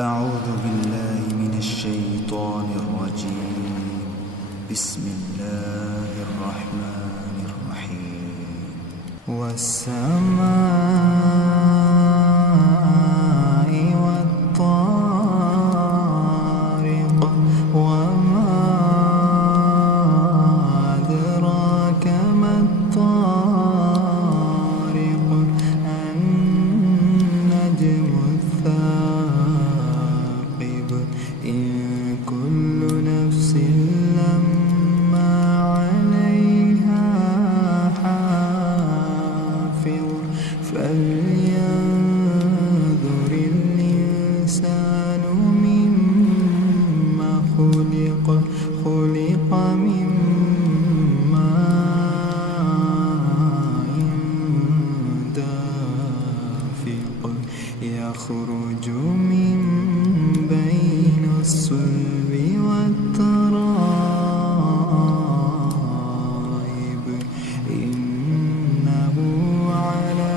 أعوذ بالله من الشيطان الرجيم. بسم الله الرحمن الرحيم. والسماء والطارق وما أدراك ما الطارق النجم الثاقب إن كل نفس لما عليها حافظ فلينظر الإنسان مما خلق من ماء دافق يخرج من بين الصلب والترائب إنه على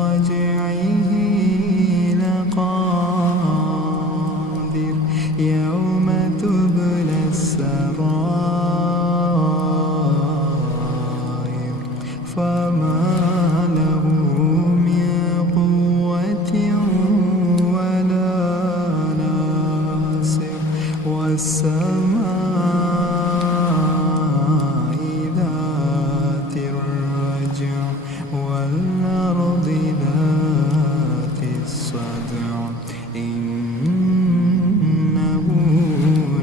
رجعه لقادر يوم تبلى السرائر فما له من قوة ولا ناصر والسماء ذات الرجع والأرض ذات الصدع إنه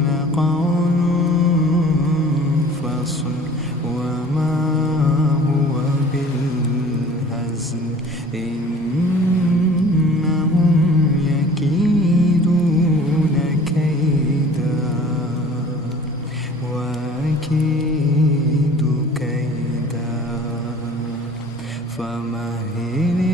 لقول فصل وما هو بالهزل إنهم يكيدون كيدا وأكيد كيدا فمهل